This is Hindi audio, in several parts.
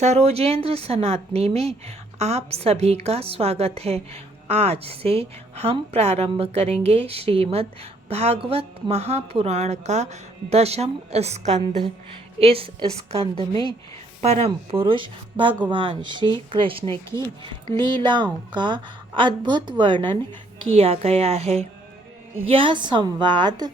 सरोजेंद्र सनातनी में आप सभी का स्वागत है। आज से हम प्रारंभ करेंगे श्रीमद् भागवत महापुराण का 10वां स्कंध। इस स्कंद में परम पुरुष भगवान श्री कृष्ण की लीलाओं का अद्भुत वर्णन किया गया है। यह संवाद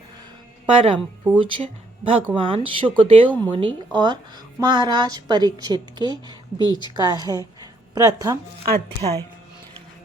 परम पूज्य भगवान शुकदेव मुनि और महाराज परीक्षित के बीच का है। प्रथम अध्याय।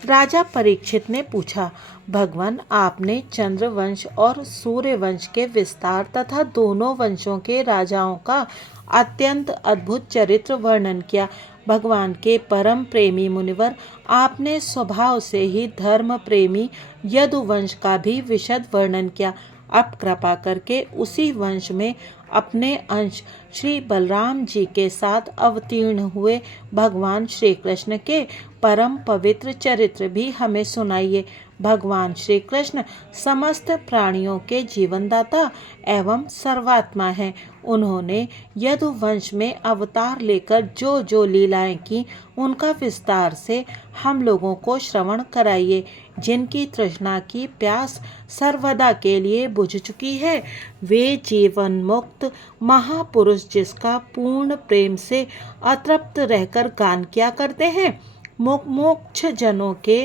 राजा परीक्षित ने पूछा, भगवान, आपने चंद्रवंश और सूर्यवंश के विस्तार तथा दोनों वंशों के राजाओं का अत्यंत अद्भुत चरित्र वर्णन किया। भगवान के परम प्रेमी मुनिवर, आपने स्वभाव से ही धर्म प्रेमी यदुवंश का भी विशद वर्णन किया। अब कृपा करके उसी वंश में अपने अंश श्री बलराम जी के साथ अवतीर्ण हुए भगवान श्री कृष्ण के परम पवित्र चरित्र भी हमें सुनाइए। भगवान श्री कृष्ण समस्त प्राणियों के जीवनदाता एवं सर्वात्मा हैं। उन्होंने यदुवंश में अवतार लेकर जो जो लीलाएं की, उनका विस्तार से हम लोगों को श्रवण कराइए। जिनकी तृष्णा की प्यास सर्वदा के लिए बुझ चुकी है, वे जीवन मुक्त महापुरुष जिसका पूर्ण प्रेम से अतृप्त रहकर गान किया करते हैं, मोक्ष जनों के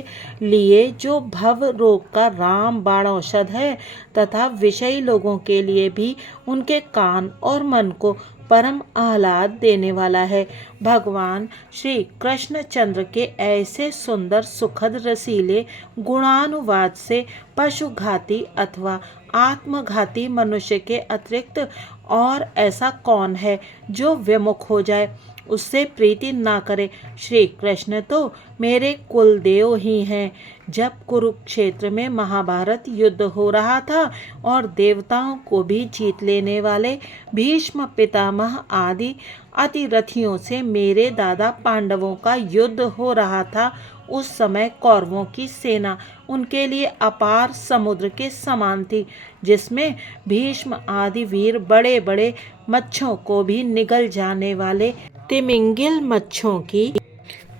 लिए जो भव रोग का राम बाण औषध है, तथा विषयी लोगों के लिए भी उनके कान और मन को परम आह्लाद देने वाला है। भगवान श्री कृष्णचंद्र के ऐसे सुंदर सुखद रसीले गुणानुवाद से पशुघाती अथवा आत्मघाती मनुष्य के अतिरिक्त और ऐसा कौन है जो विमुख हो जाए, उससे प्रीति ना करे। श्री कृष्ण तो मेरे कुलदेव ही हैं। जब कुरुक्षेत्र में महाभारत युद्ध हो रहा था और देवताओं को भी जीत लेने वाले भीष्म पितामह आदि अतिरथियों से मेरे दादा पांडवों का युद्ध हो रहा था, उस समय कौरवों की सेना उनके लिए अपार समुद्र के समान थी, जिसमें भीष्म आदि वीर बड़े बड़े मच्छों को भी निगल जाने वाले तिमिंगिल मच्छों की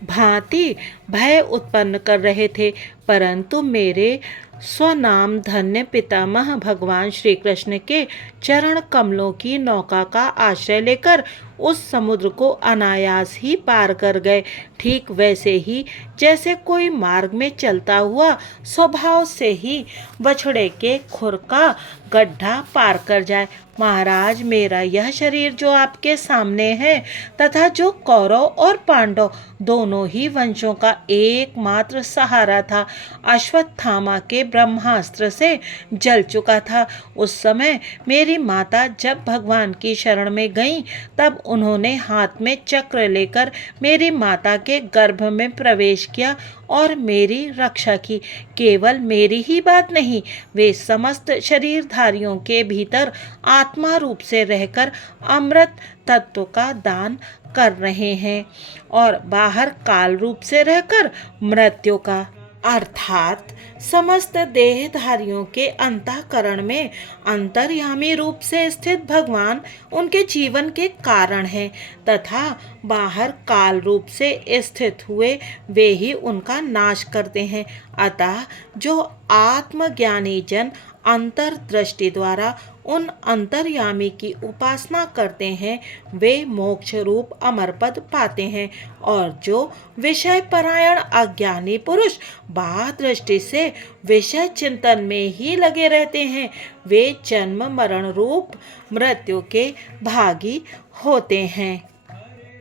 भांति भय उत्पन्न कर रहे थे। परंतु मेरे स्वनाम धन्य पितामह भगवान श्री कृष्ण के चरण कमलों की नौका का आश्रय लेकर उस समुद्र को अनायास ही पार कर गए। ठीक वैसे ही जैसे कोई मार्ग में चलता हुआ स्वभाव से ही बछड़े के खुर का गड्ढा पार कर जाए। महाराज, मेरा यह शरीर जो आपके सामने है तथा जो कौरव और पांडव दोनों ही वंशों का एकमात्र सहारा था, अश्वत्थामा के ब्रह्मास्त्र से जल चुका था। उस समय मेरी माता जब भगवान की शरण में गईं, तब उन्होंने हाथ में चक्र लेकर मेरी माता के गर्भ में प्रवेश किया और मेरी रक्षा की। केवल मेरी ही बात नहीं, वे समस्त शरीरधारियों के भीतर आत्मा रूप से रहकर अमृत तत्व का दान कर रहे हैं और बाहर काल रूप से रहकर मृत्यु का अर्थात समस्त देहधारियों के अंतःकरण में अंतर्यामी रूप से स्थित भगवान उनके जीवन के कारण हैं, तथा बाहर काल रूप से स्थित हुए वे ही उनका नाश करते हैं। अतः जो आत्मज्ञानी जन अंतर्दृष्टि द्वारा उन अंतर्यामी की उपासना करते हैं, वे मोक्ष रूप अमर पद पाते हैं, और जो विषय परायण अज्ञानी पुरुष बाह्य दृष्टि से विषय चिंतन में ही लगे रहते हैं, वे जन्म मरण रूप मृत्यु के भागी होते हैं।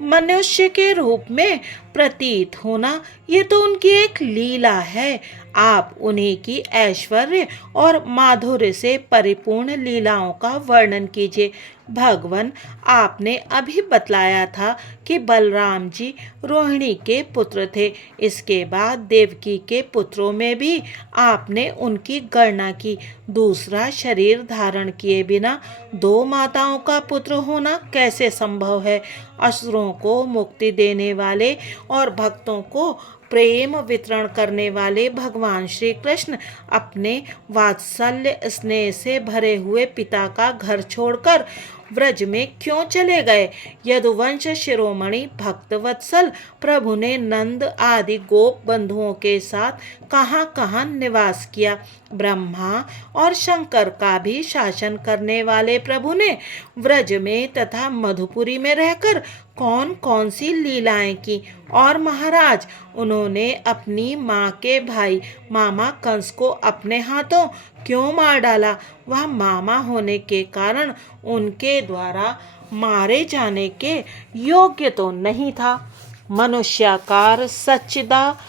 मनुष्य के रूप में प्रतीत होना ये तो उनकी एक लीला है। आप उन्हीं की ऐश्वर्य और माधुर्य से परिपूर्ण लीलाओं का वर्णन कीजिए। भगवान, आपने अभी बतलाया था कि बलराम जी रोहिणी के पुत्र थे। इसके बाद देवकी के पुत्रों में भी आपने उनकी गणना की। दूसरा शरीर धारण किए बिना दो माताओं का पुत्र होना कैसे संभव है? असुरों को मुक्ति देने वाले और भक्तों को प्रेम वितरण करने वाले भगवान श्री कृष्ण अपने वात्सल्य स्नेह से भरे हुए पिता का घर छोड़कर व्रज में क्यों चले गए? यदुवंश शिरोमणि भक्तवत्सल प्रभु ने नंद आदि गोप बंधुओं के साथ कहाँ कहाँ निवास किया? ब्रह्मा और शंकर का भी शासन करने वाले प्रभु ने व्रज में तथा मधुपुरी में रहकर कौन कौन सी लीलाएं की? और महाराज, उन्होंने अपनी माँ के भाई मामा कंस को अपने हाथों क्यों मार डाला? वह मामा होने के कारण उनके द्वारा मारे जाने के योग्य तो नहीं था। मनुष्याकार सच्चिदानंदमय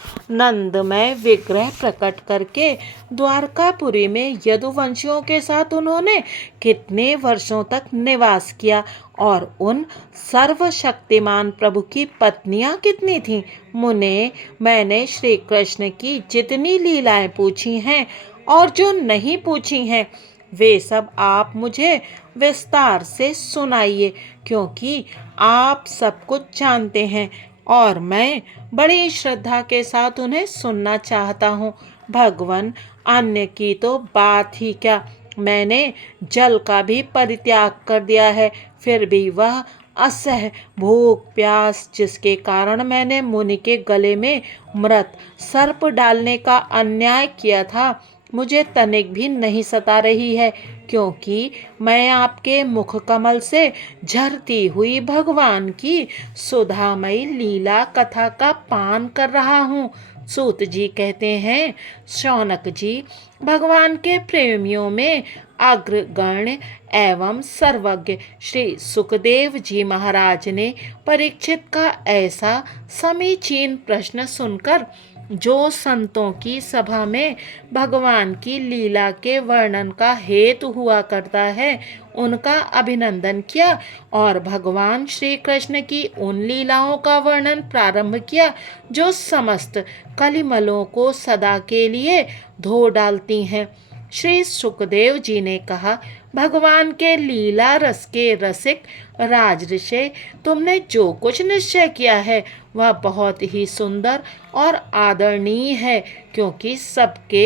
विग्रह प्रकट करके द्वारकापुरी में यदुवंशियों के साथ उन्होंने कितने वर्षों तक निवास किया और उन सर्वशक्तिमान प्रभु की पत्नियां कितनी थीं? मुने, मैंने श्री कृष्ण की जितनी लीलाएं पूछी हैं और जो नहीं पूछी हैं वे सब आप मुझे विस्तार से सुनाइए, क्योंकि आप सब कुछ जानते हैं और मैं बड़ी श्रद्धा के साथ उन्हें सुनना चाहता हूँ। भगवान, अन्य की तो बात ही क्या, मैंने जल का भी परित्याग कर दिया है, फिर भी वह असह भूख प्यास जिसके कारण मैंने मुनि के गले में मृत सर्प डालने का अन्याय किया था, मुझे तनिक भी नहीं सता रही है, क्योंकि मैं आपके मुख कमल से झरती हुई भगवान की सुधामयी लीला कथा का पान कर रहा हूँ। सूत जी कहते हैं, शौनक जी, भगवान के प्रेमियों में अग्रगण्य एवं सर्वज्ञ श्री सुखदेव जी महाराज ने परीक्षित का ऐसा समीचीन प्रश्न सुनकर जो संतों की सभा में भगवान की लीला के वर्णन का हेतु हुआ करता है, उनका अभिनंदन किया और भगवान श्री कृष्ण की उन लीलाओं का वर्णन प्रारंभ किया जो समस्त कलिमलों को सदा के लिए धो डालती हैं। श्री सुखदेव जी ने कहा, भगवान के लीला रस के रसिक राजऋषि, तुमने जो कुछ निश्चय किया है वह बहुत ही सुंदर और आदरणीय है, क्योंकि सबके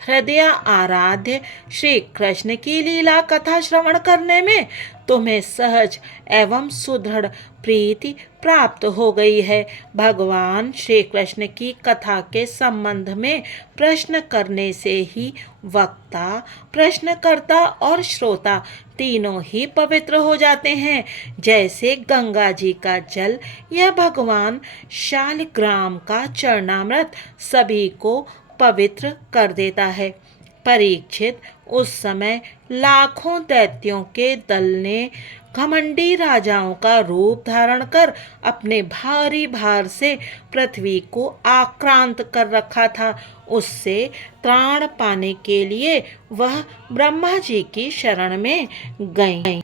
हृदय आराध्य श्री कृष्ण की लीला कथा श्रवण करने में तुम्हें सहज एवं सुदृढ़ प्रीति प्राप्त हो गई है। भगवान श्री कृष्ण की कथा के संबंध में प्रश्न करने से ही वक्ता, प्रश्नकर्ता और श्रोता तीनों ही पवित्र हो जाते हैं। जैसे गंगा जी का जल या भगवान शालिग्राम का चरणामृत सभी को पवित्र कर देता है। परीक्षित, उस समय लाखों दैत्यों के दल ने घमंडी राजाओं का रूप धारण कर अपने भारी भार से पृथ्वी को आक्रांत कर रखा था। उससे त्राण पाने के लिए वह ब्रह्मा जी की शरण में गए।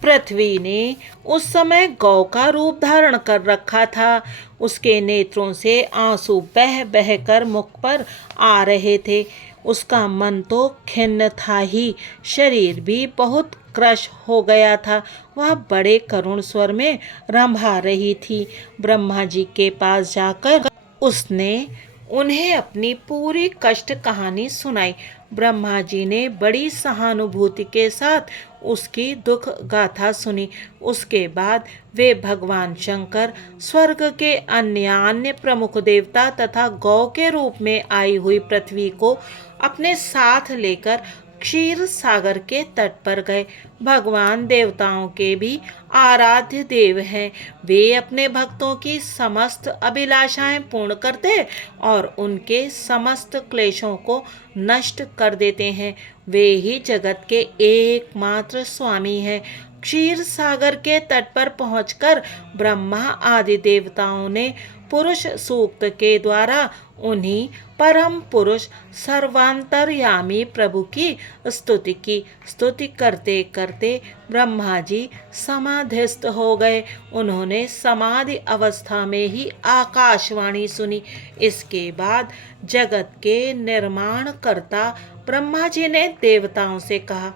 पृथ्वी ने उस समय गौ का रूप धारण कर रखा था। उसके नेत्रों से आंसू बह बह कर मुख पर आ रहे थे। उसका मन तो खिन्न था ही, शरीर भी बहुत क्रश हो गया था। वह बड़े करुण स्वर में रंभा रही थी। ब्रह्मा जी के पास जाकर उसने उन्हें अपनी पूरी कष्ट कहानी सुनाई। ब्रह्मा जी ने बड़ी सहानुभूति के साथ उसकी दुख गाथा सुनी। उसके बाद वे भगवान शंकर, स्वर्ग के अन्य प्रमुख देवता तथा गौ के रूप में आई हुई पृथ्वी को अपने साथ लेकर क्षीर सागर के तट पर गए। भगवान देवताओं के भी आराध्य देव हैं। वे अपने भक्तों की समस्त अभिलाषाएं पूर्ण करते और उनके समस्त क्लेशों को नष्ट कर देते हैं। वे ही जगत के एकमात्र स्वामी हैं। क्षीर सागर के तट पर पहुंचकर ब्रह्मा आदि देवताओं ने पुरुष सूक्त के द्वारा उन्हीं परम पुरुष सर्वांतर्यामी प्रभु की स्तुति की। स्तुति करते करते ब्रह्मा जी समाधिस्थ हो गए। उन्होंने समाधि अवस्था में ही आकाशवाणी सुनी। इसके बाद जगत के निर्माण कर्ता ब्रह्मा जी ने देवताओं से कहा,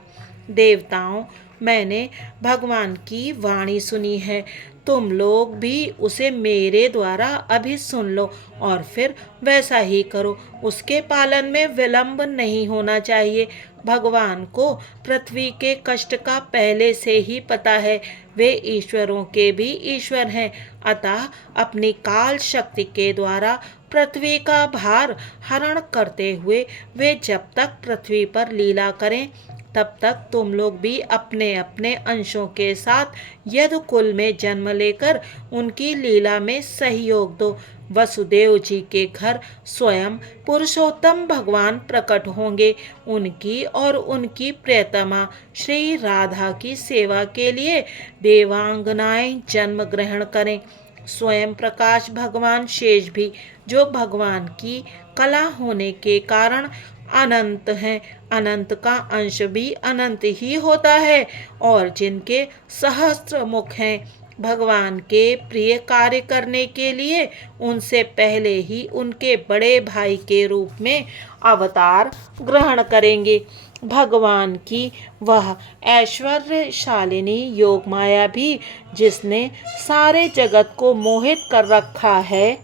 देवताओं, मैंने भगवान की वाणी सुनी है। तुम लोग भी उसे मेरे द्वारा अभी सुन लो और फिर वैसा ही करो। उसके पालन में विलंब नहीं होना चाहिए। भगवान को पृथ्वी के कष्ट का पहले से ही पता है। वे ईश्वरों के भी ईश्वर हैं। अतः अपनी काल शक्ति के द्वारा पृथ्वी का भार हरण करते हुए वे जब तक पृथ्वी पर लीला करें, तब तक तुम लोग भी अपने अपने अंशों के साथ यदुकुल में जन्म लेकर उनकी लीला में सहयोग दो। वसुदेव जी के घर स्वयं पुरुषोत्तम भगवान प्रकट होंगे। उनकी और उनकी प्रियतमा श्री राधा की सेवा के लिए देवांगनाएं जन्म ग्रहण करें। स्वयं प्रकाश भगवान शेष भी, जो भगवान की कला होने के कारण अनंत हैं, अनंत का अंश भी अनंत ही होता है, और जिनके सहस्त्र मुख हैं, भगवान के प्रिय कार्य करने के लिए उनसे पहले ही उनके बड़े भाई के रूप में अवतार ग्रहण करेंगे। भगवान की वह ऐश्वर्यशालिनी योग माया भी, जिसने सारे जगत को मोहित कर रखा है,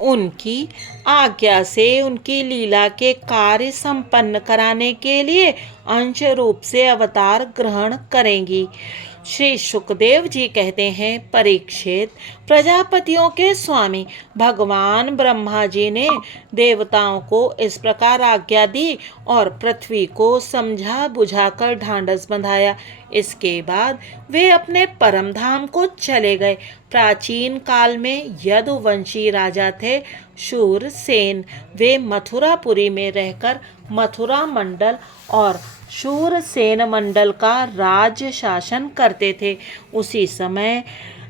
उनकी आज्ञा से उनकी लीला के कार्य संपन्न कराने के लिए अंश रूप से अवतार ग्रहण करेंगी। श्री सुखदेव जी कहते हैं, परीक्षित, प्रजापतियों के स्वामी भगवान ब्रह्मा जी ने देवताओं को इस प्रकार आज्ञा दी और पृथ्वी को समझा बुझाकर ढांढस बंधाया। इसके बाद वे अपने परम धाम को चले गए। प्राचीन काल में यदुवंशी राजा थे शूरसेन। वे मथुरापुरी में रहकर मथुरा मंडल और शूरसेन मंडल का राज्य शासन करते थे। उसी समय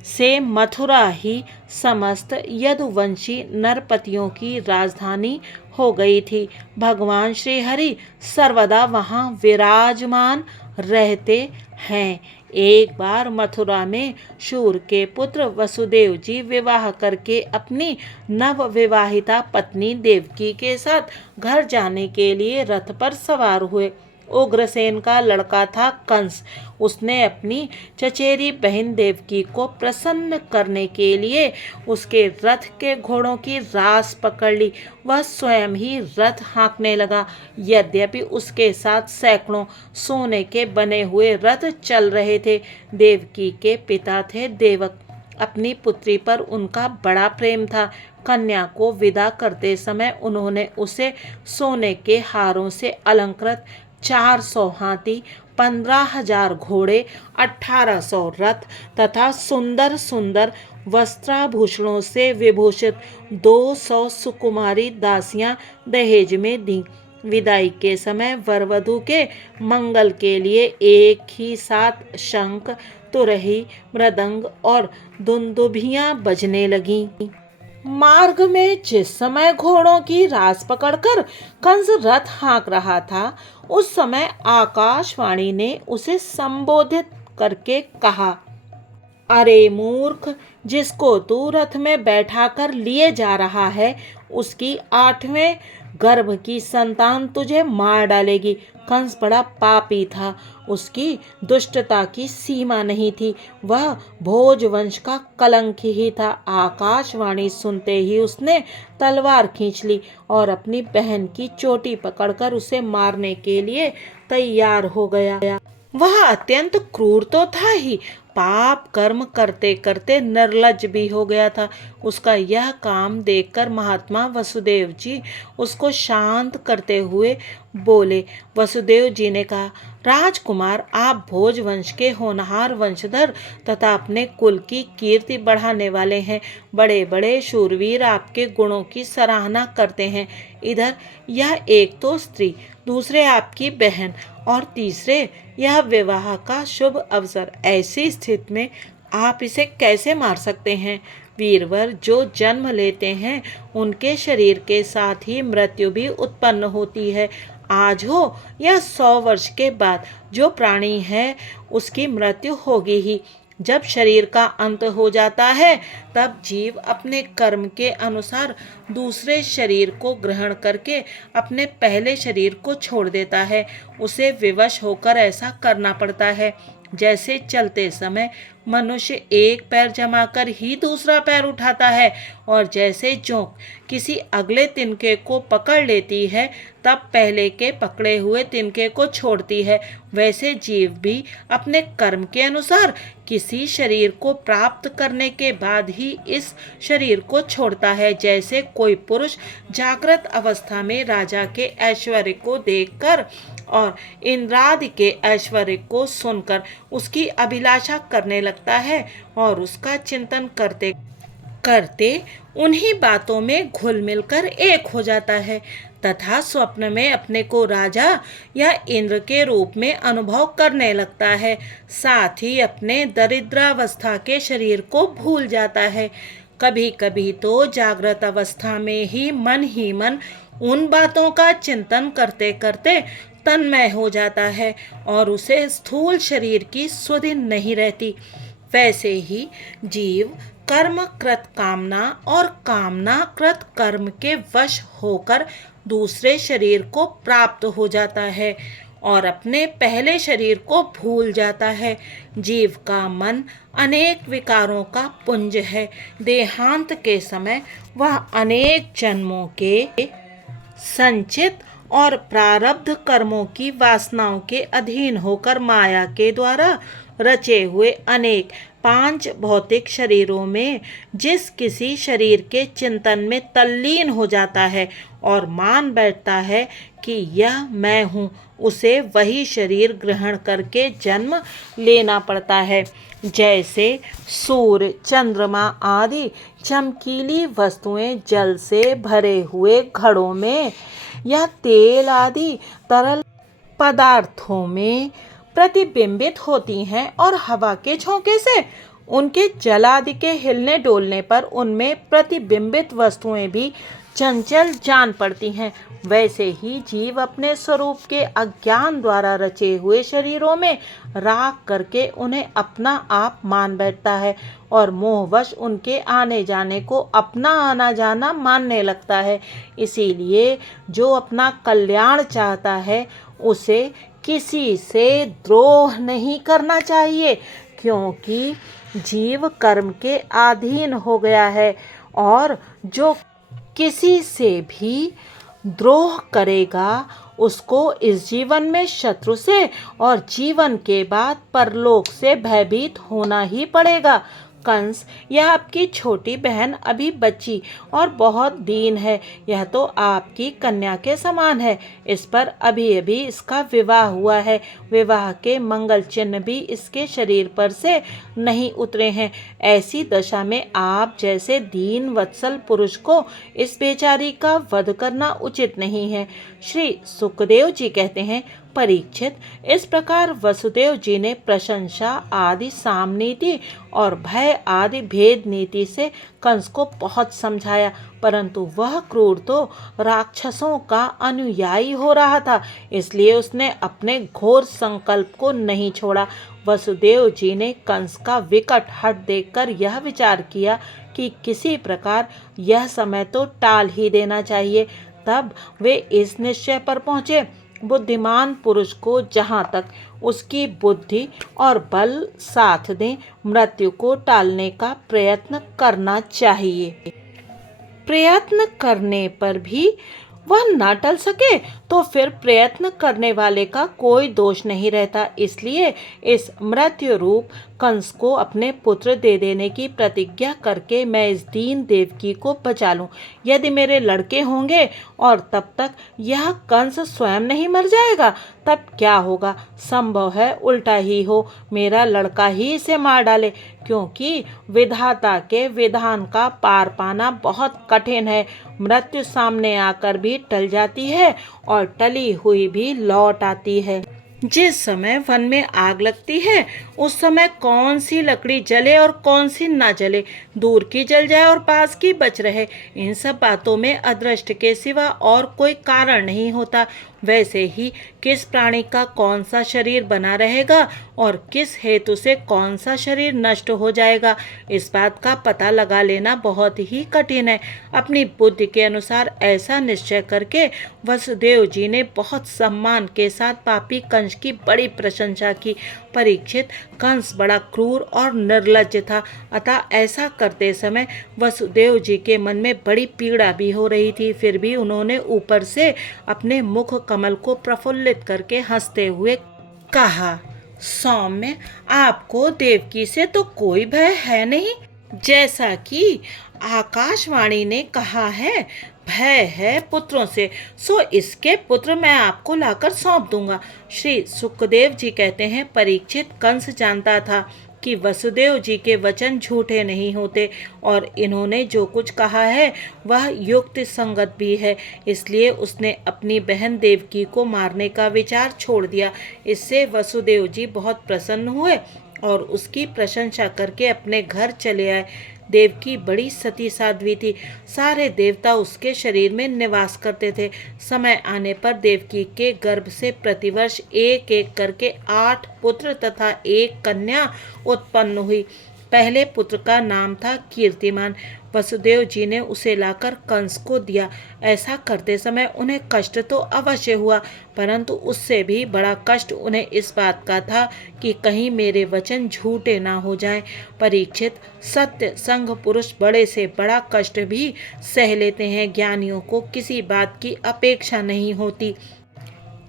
से मथुरा ही समस्त यदुवंशी नरपतियों की राजधानी हो गई थी। भगवान श्री हरि सर्वदा वहाँ विराजमान रहते हैं। एक बार मथुरा में शूर के पुत्र वसुदेव जी विवाह करके अपनी नवविवाहिता पत्नी देवकी के साथ घर जाने के लिए रथ पर सवार हुए। उग्रसेन का लड़का था कंस। उसने अपनी चचेरी बहन देवकी को प्रसन्न करने के लिए उसके रथ के घोड़ों की रास पकड़ ली। वह स्वयं ही रथ हाँकने लगा। यद्यपि उसके साथ सैकड़ों सोने के बने हुए रथ चल रहे थे। देवकी के पिता थे देवक। अपनी पुत्री पर उनका बड़ा प्रेम था। कन्या को विदा करते समय उन्होंने उसे सोने के हारों से अलंकृत 400 हाथी, 15,000 घोड़े, 1800 रथ तथा सुंदर सुंदर वस्त्राभूषणों से विभूषित 200 सुकुमारी दासियां दहेज में दी। विदाई के समय वरवधु के मंगल के लिए एक ही साथ शंख, तुरही, मृदंग और दुंदुभियां बजने लगीं। मार्ग में जिस समय घोड़ों की रास पकड़कर कंस रथ हाँक रहा था, उस समय आकाशवाणी ने उसे संबोधित करके कहा, अरे मूर्ख, जिसको तू रथ में बैठाकर लिए जा रहा है, उसकी 8वें गर्भ की संतान तुझे मार डालेगी। कंस बड़ा पापी था। उसकी दुष्टता की सीमा नहीं थी। वह भोजवंश का कलंक ही था। आकाशवाणी सुनते ही उसने तलवार खींच ली और अपनी बहन की चोटी पकड़कर उसे मारने के लिए तैयार हो गया। वह अत्यंत क्रूर तो था ही, पाप कर्म करते करते निर्लज्ज भी हो गया था। उसका यह काम देखकर महात्मा वसुदेव जी उसको शांत करते हुए बोले। वसुदेव जी ने कहा, राजकुमार, आप भोजवंश के होनहार वंशधर तथा अपने कुल की कीर्ति बढ़ाने वाले हैं। बड़े बड़े शूरवीर आपके गुणों की सराहना करते हैं। इधर यह एक तो स्त्री, दूसरे आपकी बहन और तीसरे यह विवाह का शुभ अवसर। ऐसी स्थिति में आप इसे कैसे मार सकते हैं? वीरवर जो जन्म लेते हैं उनके शरीर के साथ ही मृत्यु भी उत्पन्न होती है। आज हो या 100 वर्ष के बाद जो प्राणी है उसकी मृत्यु होगी ही। जब शरीर का अंत हो जाता है तब जीव अपने कर्म के अनुसार दूसरे शरीर को ग्रहण करके अपने पहले शरीर को छोड़ देता है। उसे विवश होकर ऐसा करना पड़ता है। जैसे चलते समय मनुष्य एक पैर जमाकर ही दूसरा पैर उठाता है और जैसे जोंक किसी अगले तिनके को पकड़ लेती है तब पहले के पकड़े हुए तिनके को छोड़ती है, वैसे जीव भी अपने कर्म के अनुसार किसी शरीर को प्राप्त करने के बाद ही इस शरीर को छोड़ता है। जैसे कोई पुरुष जागृत अवस्था में राजा के ऐश्वर्य को देखकर और इंद्रादि के ऐश्वर्य को सुनकर उसकी अभिलाषा करने लगता है और उसका चिंतन करते करते उन्हीं बातों में घुल मिलकर एक हो जाता है तथा स्वप्न में अपने को राजा या इंद्र के रूप में अनुभव करने लगता है। साथ ही अपने दरिद्रावस्था के शरीर को भूल जाता है। कभी कभी तो जागृत अवस्था में ही मन उन बातों का चिंतन करते करते तन्मय हो जाता है और उसे स्थूल शरीर की सुधि नहीं रहती। वैसे ही जीव कर्मकृत कामना और कामनाकृत कर्म के वश होकर दूसरे शरीर को प्राप्त हो जाता है और अपने पहले शरीर को भूल जाता है। जीव का मन अनेक विकारों का पुंज है। देहांत के समय वह अनेक जन्मों के संचित और प्रारब्ध कर्मों की वासनाओं के अधीन होकर माया के द्वारा रचे हुए अनेक 5 भौतिक शरीरों में जिस किसी शरीर के चिंतन में तल्लीन हो जाता है और मान बैठता है कि यह मैं हूँ, उसे वही शरीर ग्रहण करके जन्म लेना पड़ता है। जैसे सूर्य, चंद्रमा आदि चमकीली वस्तुएं जल से भरे हुए घड़ों में या तेल आदि तरल पदार्थों में प्रतिबिंबित होती हैं और हवा के झोंके से उनके जल आदि के हिलने डोलने पर उनमें प्रतिबिंबित वस्तुएं भी चंचल जान पड़ती हैं, वैसे ही जीव अपने स्वरूप के अज्ञान द्वारा रचे हुए शरीरों में राग करके उन्हें अपना आप मान बैठता है और मोहवश उनके आने जाने को अपना आना जाना मानने लगता है। इसीलिए जो अपना कल्याण चाहता है उसे किसी से द्रोह नहीं करना चाहिए, क्योंकि जीव कर्म के अधीन हो गया है और जो किसी से भी द्रोह करेगा उसको इस जीवन में शत्रु से और जीवन के बाद परलोक से भयभीत होना ही पड़ेगा। कंस, यह आपकी छोटी बहन अभी बच्ची और बहुत दीन है, यह तो आपकी कन्या के समान है। इस पर अभी अभी इसका विवाह हुआ है, विवाह के मंगल चिन्ह भी इसके शरीर पर से नहीं उतरे हैं। ऐसी दशा में आप जैसे दीन वत्सल पुरुष को इस बेचारी का वध करना उचित नहीं है। श्री सुखदेव जी कहते हैं, परीक्षित, इस प्रकार वसुदेव जी ने प्रशंसा आदि सामनीति और भय आदि भेद नीति से कंस को बहुत समझाया, परंतु वह क्रूर तो राक्षसों का अनुयायी हो रहा था, इसलिए उसने अपने घोर संकल्प को नहीं छोड़ा। वसुदेव जी ने कंस का विकट हठ देखकर यह विचार किया कि किसी प्रकार यह समय तो टाल ही देना चाहिए। तब वे इस निश्चय पर पहुँचे, बुद्धिमान पुरुष को जहाँ तक उसकी बुद्धि और बल साथ दें, मृत्यु को टालने का प्रयत्न करना चाहिए। प्रयत्न करने पर भी वह न टल सके तो फिर प्रयत्न करने वाले का कोई दोष नहीं रहता। इसलिए इस मृत्यु रूप कंस को अपने पुत्र दे देने की प्रतिज्ञा करके मैं इस दीन देवकी को बचा लूं। यदि मेरे लड़के होंगे और तब तक यह कंस स्वयं नहीं मर जाएगा तब क्या होगा? संभव है उल्टा ही हो, मेरा लड़का ही इसे मार डाले, क्योंकि विधाता के विधान का पार पाना बहुत कठिन है। मृत्यु सामने आकर भी टल जाती है और टली हुई भी लौट आती है। जिस समय वन में आग लगती है उस समय कौन सी लकड़ी जले और कौन सी ना जले, दूर की जल जाए और पास की बच रहे, इन सब बातों में अदृष्ट के सिवा और कोई कारण नहीं होता। वैसे ही किस प्राणी का कौन सा शरीर बना रहेगा और किस हेतु से कौन सा शरीर नष्ट हो जाएगा, इस बात का पता लगा लेना बहुत ही कठिन है। अपनी बुद्धि के अनुसार ऐसा निश्चय करके वसुदेव जी ने बहुत सम्मान के साथ पापी कंस की बड़ी प्रशंसा की। परीक्षित, कंस बड़ा क्रूर और निर्लज्ज था, अतः ऐसा करते समय वसुदेव जी के मन में बड़ी पीड़ा भी हो रही थी। फिर भी उन्होंने ऊपर से अपने मुख कमल को प्रफुल्लित करके हंसते हुए कहा, सौम्य, आपको देवकी से तो कोई भय है नहीं। जैसा कि आकाशवाणी ने कहा है, भय है पुत्रों से, सो इसके पुत्र मैं आपको लाकर सौंप दूंगा। श्री सुखदेव जी कहते हैं, परीक्षित, कंस जानता था कि वसुदेव जी के वचन झूठे नहीं होते और इन्होंने जो कुछ कहा है वह युक्ति संगत भी है, इसलिए उसने अपनी बहन देवकी को मारने का विचार छोड़ दिया। इससे वसुदेव जी बहुत प्रसन्न हुए और उसकी प्रशंसा करके अपने घर चले आए। देवकी बड़ी सती साध्वी थी, सारे देवता उसके शरीर में निवास करते थे। समय आने पर देवकी के गर्भ से प्रतिवर्ष एक एक करके 8 पुत्र तथा 1 कन्या उत्पन्न हुई। पहले पुत्र का नाम था कीर्तिमान। वसुदेव जी ने उसे लाकर कंस को दिया। ऐसा करते समय उन्हें कष्ट तो अवश्य हुआ, परंतु उससे भी बड़ा कष्ट उन्हें इस बात का था कि कहीं मेरे वचन झूठे ना हो जाएं। परीक्षित, सत्य संग पुरुष बड़े से बड़ा कष्ट भी सह लेते हैं। ज्ञानियों को किसी बात की अपेक्षा नहीं होती।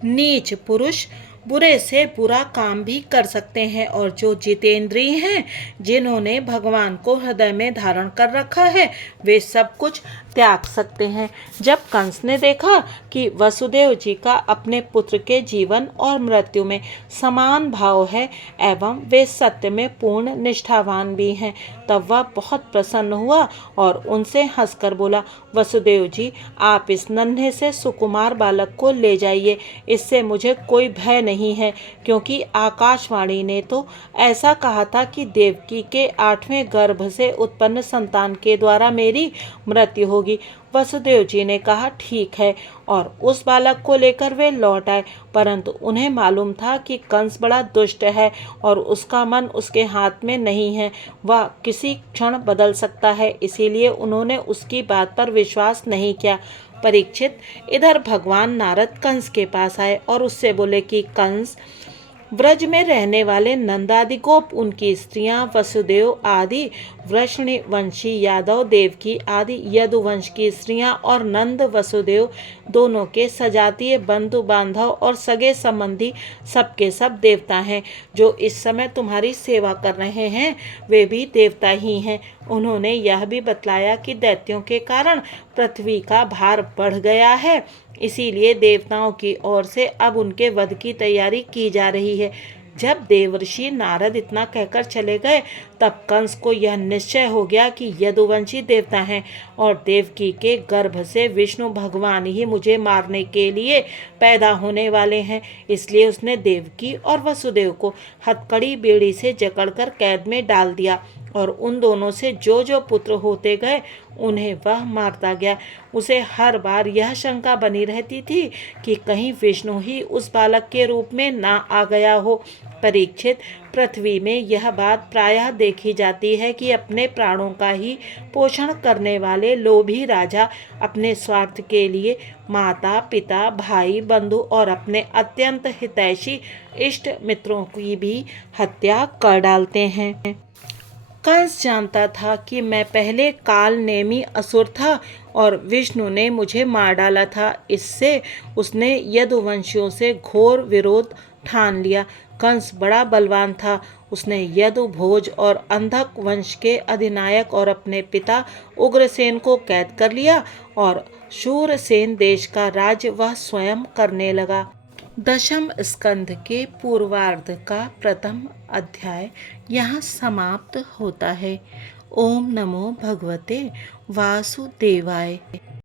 नीच पुरुष बुरे से बुरा काम भी कर सकते हैं और जो जितेंद्रिय हैं, जिन्होंने भगवान को हृदय में धारण कर रखा है, वे सब कुछ त्याग सकते हैं। जब कंस ने देखा कि वसुदेव जी का अपने पुत्र के जीवन और मृत्यु में समान भाव है एवं वे सत्य में पूर्ण निष्ठावान भी हैं, तब वह बहुत प्रसन्न हुआ और उनसे हंसकर बोला, वसुदेव जी, आप इस नन्हे से सुकुमार बालक को ले जाइए, इससे मुझे कोई भय नहीं है, क्योंकि आकाशवाणी ने तो ऐसा कहा था कि देवकी के 8वें गर्भ से उत्पन्न संतान के द्वारा मेरी मृत्यु होगी। वसुदेव जी ने कहा, ठीक है, और उस बालक को लेकर वे लौट आए, परंतु उन्हें मालूम था कि कंस बड़ा दुष्ट है और उसका मन उसके हाथ में नहीं है, वह किसी क्षण बदल सकता है, इसीलिए उन्होंने उसकी बात पर विश्वास नहीं किया। परीक्षित, इधर भगवान नारद कंस के पास आए और उससे बोले कि कंस, व्रज में रहने वाले नंदादि गोप, उनकी स्त्रियां, वसुदेव आदि वृषणी वंशी यादव, देवकी आदि यदुवंश की स्त्रियां और नंद वसुदेव दोनों के सजातीय बंधु बांधव और सगे संबंधी सबके सब देवता हैं। जो इस समय तुम्हारी सेवा कर रहे हैं वे भी देवता ही हैं। उन्होंने यह भी बतलाया कि दैत्यों के कारण पृथ्वी का भार बढ़ गया है, इसीलिए देवताओं की ओर से अब उनके वध की तैयारी की जा रही है। जब देवर्षि नारद इतना कहकर चले गए, तब कंस को यह निश्चय हो गया कि यदुवंशी देवता हैं और देवकी के गर्भ से विष्णु भगवान ही मुझे मारने के लिए पैदा होने वाले हैं। इसलिए उसने देवकी और वसुदेव को हथकड़ी बेड़ी से जकड़कर कैद में डाल दिया और उन दोनों से जो जो पुत्र होते गए उन्हें वह मारता गया। उसे हर बार यह शंका बनी रहती थी कि कहीं विष्णु ही उस बालक के रूप में ना आ गया हो। परीक्षित, पृथ्वी में यह बात प्रायः देखी जाती है कि अपने प्राणों का ही पोषण करने वाले लोभी राजा अपने स्वार्थ के लिए माता पिता भाई बंधु और अपने अत्यंत हितैषी इष्ट मित्रों की भी हत्या कर डालते हैं। कंस जानता था कि मैं पहले काल नेमी असुर था और विष्णु ने मुझे मार डाला था। इससे उसने यदुवंशियों से घोर विरोध ठान लिया। कंस बड़ा बलवान था। उसने यदु भोज और अंधक वंश के अधिनायक और अपने पिता उग्रसेन को कैद कर लिया और शूरसेन देश का राज्य वह स्वयं करने लगा। दशम स्कंध के पूर्वार्ध का प्रथम अध्याय यहाँ समाप्त होता है। ओम नमो भगवते वासुदेवाय।